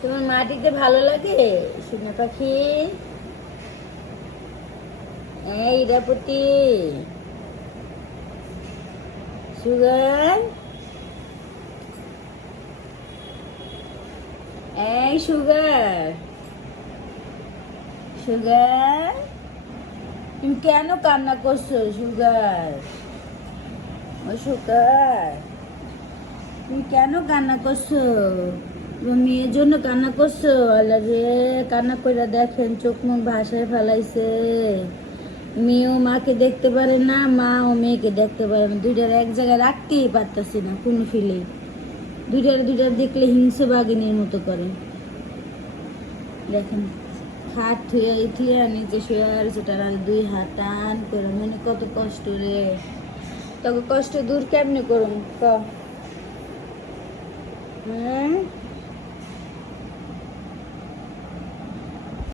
তোমার মাটিতে ভালো লাগে সোনা পাখি? এই ইরাপতি, সুগার, এই সুগার, সুগার, তুমি কেন কান্না করছো সুগার? ও সুগার, তুমি কেন কান্না করছো? তোমার মেয়ের জন্য কান্না করছো? আল্লাহ রে, কান্না করে দেখেন চোখ মুখ ভাসায় ফেলাইছে। মেয়েও মাকে দেখতে পারে না, মা ও মেয়েকে দেখতে পারে না, দুইটার এক জায়গায় রাখতেই পারতেছে না কোনো ফিলে। দুইটার দেখলে হিংসে বাঘিনীর মতো করে। দেখেন হাত থুয়ে থুয়ে নিচে শুয়ে আর সেটার দুই হাত টান করে, মনে কত কষ্ট রে। তবে কষ্ট দূর কেমনে করুন ক? হ্যাঁ